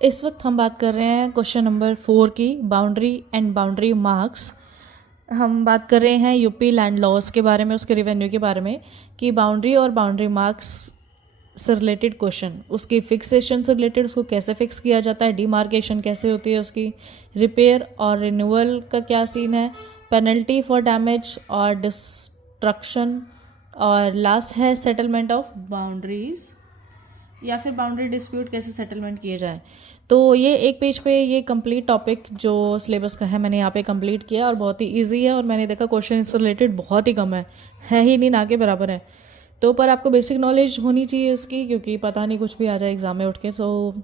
इस वक्त हम बात कर रहे हैं क्वेश्चन नंबर 4 की, बाउंड्री एंड बाउंड्री मार्क्स। हम बात कर रहे हैं यूपी लैंड लॉज के बारे में, उसके रिवेन्यू के बारे में, कि बाउंड्री और बाउंड्री मार्क्स से रिलेटेड क्वेश्चन, उसकी फिक्सेशन से रिलेटेड, उसको कैसे फिक्स किया जाता है, डिमार्केशन कैसे होती है उसकी, रिपेयर और रिन्यूअल का क्या सीन है, पेनल्टी फॉर डैमेज और डिस्ट्रक्शन, और लास्ट है सेटलमेंट ऑफ बाउंड्रीज या फिर बाउंड्री डिस्प्यूट कैसे सेटलमेंट किए जाए। तो ये एक पेज पे ये कंप्लीट टॉपिक जो सिलेबस का है मैंने यहाँ पे कंप्लीट किया और बहुत ही इजी है, और मैंने देखा क्वेश्चन इससे रिलेटेड बहुत ही कम है ही नहीं, ना के बराबर है। तो पर आपको बेसिक नॉलेज होनी चाहिए इसकी, क्योंकि पता नहीं कुछ भी आ जाए एग्जाम में उठ के। तो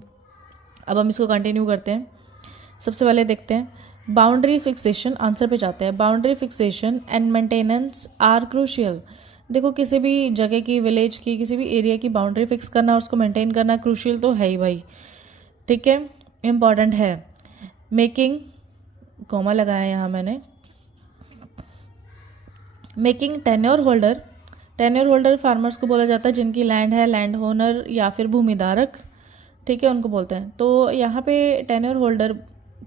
अब हम इसको कंटिन्यू करते हैं। सबसे पहले देखते हैं बाउंड्री फिक्सेशन, आंसर पे जाते हैं। Boundary fixation and maintenance are crucial. देखो, किसी भी जगह की, विलेज की, किसी भी एरिया की बाउंड्री फिक्स करना और उसको मेंटेन करना क्रूशियल तो है ही भाई, ठीक है, इम्पॉर्टेंट है। मेकिंग, कॉमा लगाया यहाँ मैंने, making tenure holder. Tenure holder farmers को बोला जाता है जिनकी लैंड है, लैंड ओनर या फिर भूमिधारक, ठीक है, उनको बोलते हैं। तो यहाँ पे टेन्योर होल्डर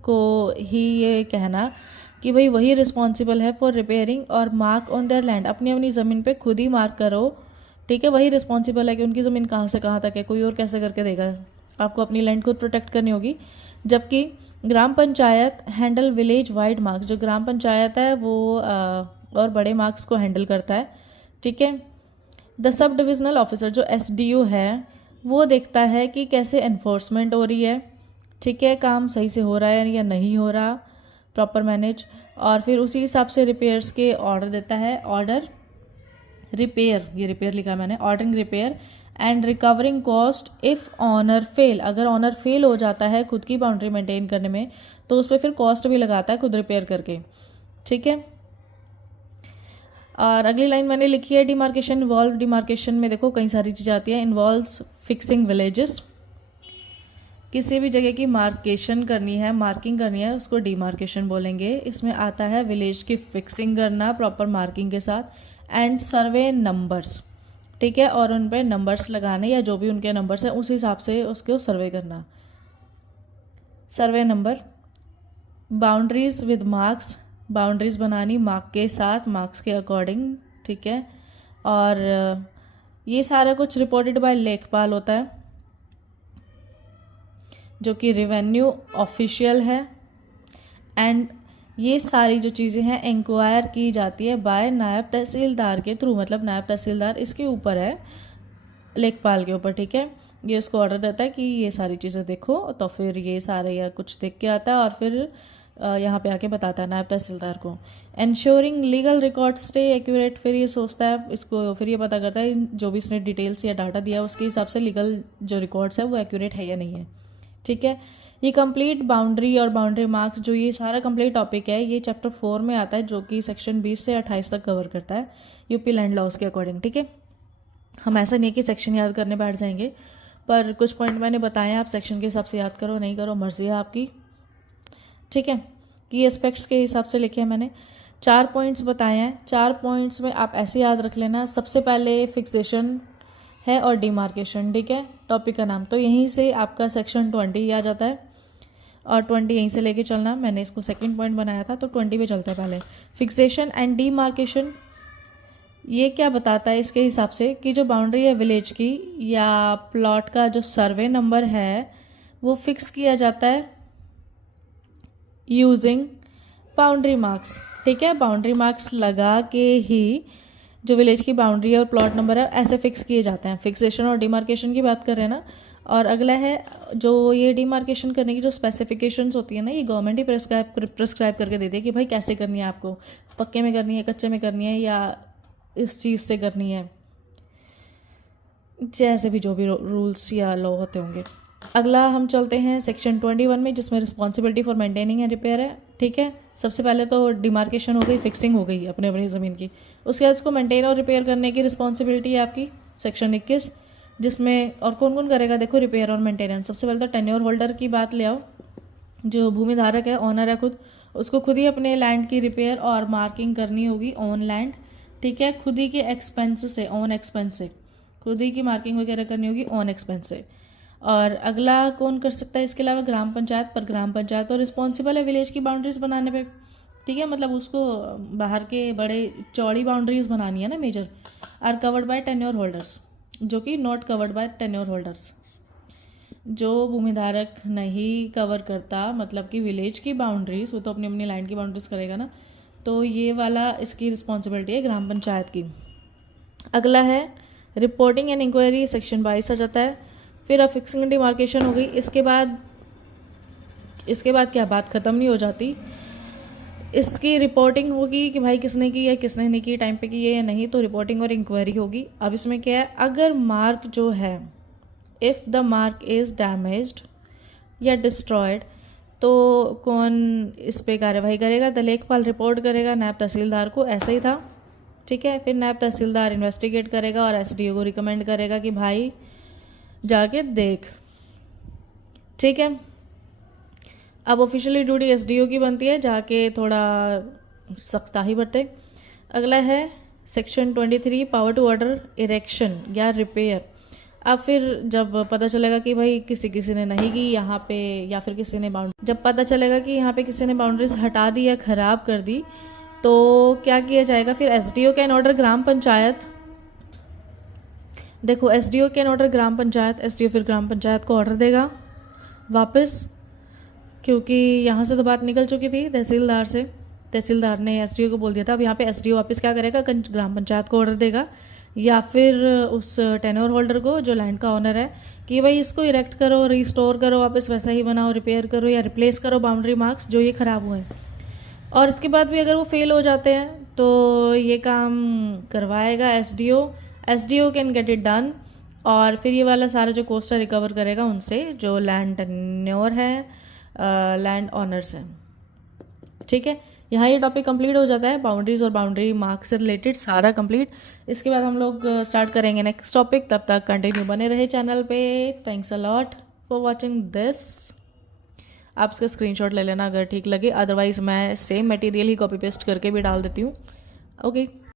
को ही ये कहना कि भाई वही रिस्पॉन्सिबल है फॉर रिपेयरिंग और मार्क ऑन देयर लैंड, अपनी अपनी ज़मीन पे खुद ही मार्क करो, ठीक है, वही रिस्पॉन्सिबल है कि उनकी ज़मीन कहाँ से कहाँ तक है, कोई और कैसे करके देगा। आपको अपनी लैंड खुद प्रोटेक्ट करनी होगी। जबकि ग्राम panchayat handle village wide marks, जो ग्राम पंचायत है वो और बड़े मार्क्स को हैंडल करता है, ठीक है। द सब डिविजनल ऑफिसर, जो एसडीओ है, वो देखता है कि कैसे एनफोर्समेंट हो रही है, ठीक है, काम सही से हो रहा है या नहीं हो रहा, प्रॉपर मैनेज, और फिर उसी हिसाब से रिपेयर्स के ऑर्डर देता है। ऑर्डर रिपेयर, ये रिपेयर लिखा है मैंने, ordering repair and recovering cost if owner fail. अगर ऑनर फेल हो जाता है खुद की बाउंड्री मेंटेन करने में तो उस पर फिर कॉस्ट भी लगाता है खुद रिपेयर करके, ठीक है। और अगली लाइन मैंने लिखी है डिमार्केशन इन्वॉल्व। डिमार्केशन में देखो कई सारी चीज़ें आती हैं। इन्वॉल्व्स फिक्सिंग विलेजेस, किसी भी जगह की मार्केशन करनी है, मार्किंग करनी है, उसको डिमार्केशन बोलेंगे। इसमें आता है विलेज की फिक्सिंग करना प्रॉपर मार्किंग के साथ, एंड सर्वे नंबर्स, ठीक है, और उन पर नंबर्स लगाने या जो भी उनके नंबर्स हैं उस हिसाब से उसको सर्वे करना। Survey number, boundaries with marks, boundaries बनानी मार्क के साथ, मार्क्स के अकॉर्डिंग, ठीक है। और ये सारा कुछ रिपोर्टेड बाय लेखपाल होता है, जो कि रिवेन्यू ऑफिशियल है। एंड ये सारी जो चीज़ें हैं इंक्वायर की जाती है बाय नायब तहसीलदार के थ्रू, मतलब नायब तहसीलदार इसके ऊपर है, लेखपाल के ऊपर, ठीक है। ये उसको ऑर्डर देता है कि ये सारी चीज़ें देखो, तो फिर ये सारे या कुछ देख के आता है और फिर यहाँ पे आके बताता है नायब तहसीलदार को। Ensuring legal record stay accurate, फिर ये सोचता है इसको, फिर ये पता करता है जो भी इसने डिटेल्स या डाटा दिया उसके हिसाब से लीगल जो रिकॉर्ड्स है वो एक्यूरेट है या नहीं है, ठीक है। ये कंप्लीट बाउंड्री और बाउंड्री मार्क्स, जो ये सारा कंप्लीट टॉपिक है, ये चैप्टर 4 में आता है, जो कि सेक्शन 20 से 28 तक कवर करता है यूपी लैंड लॉज के अकॉर्डिंग, ठीक है। हम ऐसा नहीं है कि सेक्शन याद करने बैठ जाएंगे, पर कुछ पॉइंट मैंने बताए हैं, आप सेक्शन के हिसाब से याद करो, नहीं करो मर्जी है आपकी, ठीक है। की एस्पेक्ट्स के हिसाब से लिखे हैं मैंने, 4 पॉइंट्स बताए हैं। 4 पॉइंट्स में आप ऐसे याद रख लेना, सबसे पहले फिक्सेशन है और डिमार्केशन, ठीक है, टॉपिक का नाम। तो यहीं से आपका सेक्शन 20 आ जाता है और 20 यहीं से लेके चलना। मैंने इसको सेकंड पॉइंट बनाया था, तो 20 पे चलते हैं पहले। फिक्सेशन एंड डिमार्केशन, ये क्या बताता है इसके हिसाब से कि जो बाउंड्री है विलेज की या प्लॉट का, जो सर्वे नंबर है वो फिक्स किया जाता है यूजिंग बाउंड्री मार्क्स, ठीक है। बाउंड्री मार्क्स लगा के ही जो विलेज की बाउंड्री है और प्लॉट नंबर है ऐसे फिक्स किए जाते हैं। फिक्सेशन और डिमार्केशन की बात कर रहे हैं ना। और अगला है जो ये डिमार्केशन करने की जो स्पेसिफिकेशंस होती है ना, ये गवर्नमेंट ही प्रेस्क्राइब करके देती है कि भाई कैसे करनी है, आपको पक्के में करनी है, कच्चे में करनी है, या इस चीज़ से करनी है, जैसे भी जो भी रूल्स या लॉ होते होंगे। अगला हम चलते हैं सेक्शन 21 में, जिसमें responsibility for maintaining and repair है, ठीक है। सबसे पहले तो डिमार्केशन हो गई, फिक्सिंग हो गई अपने अपनी ज़मीन की, उसके बाद उसको मेंटेन और रिपेयर करने की रिस्पॉन्सिबिलिटी है आपकी, सेक्शन 21, जिसमें और कौन कौन करेगा देखो, रिपेयर और मेंटेनेंस। सबसे पहले तो टेन्योर होल्डर की बात ले आओ, जो भूमिधारक है, ऑनर है खुद, उसको खुद ही अपने लैंड की रिपेयर और मार्किंग करनी होगी ऑन लैंड, ठीक है, खुद ही के एक्सपेंस से, ऑन एक्सपेंस से खुद ही की मार्किंग वगैरह करनी होगी ऑन एक्सपेंस से। और अगला कौन कर सकता है इसके अलावा, ग्राम पंचायत। पर ग्राम पंचायत तो रिस्पॉन्सिबल है विलेज की बाउंड्रीज बनाने पे, ठीक है, मतलब उसको बाहर के बड़े चौड़ी बाउंड्रीज बनानी है ना major. Are covered by tenure holders, जो कि not covered by tenure holders, जो भूमिधारक नहीं कवर करता, मतलब कि विलेज की बाउंड्रीज, वो तो अपनी अपनी लैंड की बाउंड्रीज करेगा ना, तो ये वाला इसकी रिस्पॉन्सिबिलिटी है ग्राम पंचायत की। अगला है रिपोर्टिंग एंड इंक्वायरी, सेक्शन 22 आ जाता है। फिर अब फिक्सिंग एंड डिमार्केशन हो गई। इसके बाद क्या बात ख़त्म नहीं हो जाती, इसकी रिपोर्टिंग होगी कि भाई किसने की है किसने नहीं की, टाइम पे की है या नहीं, तो रिपोर्टिंग और इंक्वायरी होगी। अब इसमें क्या है, अगर मार्क जो है, if the mark is damaged या डिस्ट्रॉयड, तो कौन इस पे कार्यवाही करेगा, द लेखपाल रिपोर्ट करेगा नायब तहसीलदार को, ऐसा ही था, ठीक है। फिर नायब तहसीलदार इन्वेस्टिगेट करेगा और एसडीओ को रिकमेंड करेगा कि भाई जाके देख, ठीक है। अब ऑफिशियली ड्यूटी एसडीओ की बनती है, जाके थोड़ा सख्ताई बरते। अगला है section 23, power to order erection या रिपेयर। अब फिर जब पता चलेगा कि भाई किसी ने नहीं की यहाँ पे, या फिर किसी ने जब पता चलेगा कि यहाँ पे किसी ने बाउंड्रीज हटा दी या ख़राब कर दी, तो क्या किया जाएगा, फिर एसडीओ कैन ऑर्डर ग्राम पंचायत। देखो SDO can order gram panchayat, SDO फिर ग्राम पंचायत को ऑर्डर देगा वापस, क्योंकि यहाँ से तो बात निकल चुकी थी तहसीलदार से, तहसीलदार ने एसडीओ को बोल दिया था। अब यहाँ पे एसडीओ वापस क्या करेगा, ग्राम पंचायत को ऑर्डर देगा या फिर उस टेन्योर होल्डर को जो लैंड का ऑनर है कि भाई इसको इरेक्ट करो, रिस्टोर करो, वापस वैसा ही बनाओ, रिपेयर करो या रिप्लेस करो बाउंड्री मार्क्स जो ये ख़राब हुए हैं। और इसके बाद भी अगर वो फेल हो जाते हैं तो ये काम करवाएगा SDO, SDO can get it done. और फिर ये वाला सारा जो कोस्टा रिकवर करेगा उनसे जो लैंड टेन्योर है, लैंड ऑनर्स हैं, ठीक है। यहाँ ये टॉपिक कंप्लीट हो जाता है, बाउंड्रीज और बाउंड्री मार्क्स से रिलेटेड सारा कंप्लीट। इसके बाद हम लोग स्टार्ट करेंगे नेक्स्ट टॉपिक, तब तक कंटिन्यू बने रहे चैनल पे। Thanks a lot for watching this. आप इसका स्क्रीनशॉट ले लेना अगर ठीक लगे, अदरवाइज़ मैं सेम मटेरियल ही कॉपी पेस्ट करके भी डाल देती हूँ। ओके।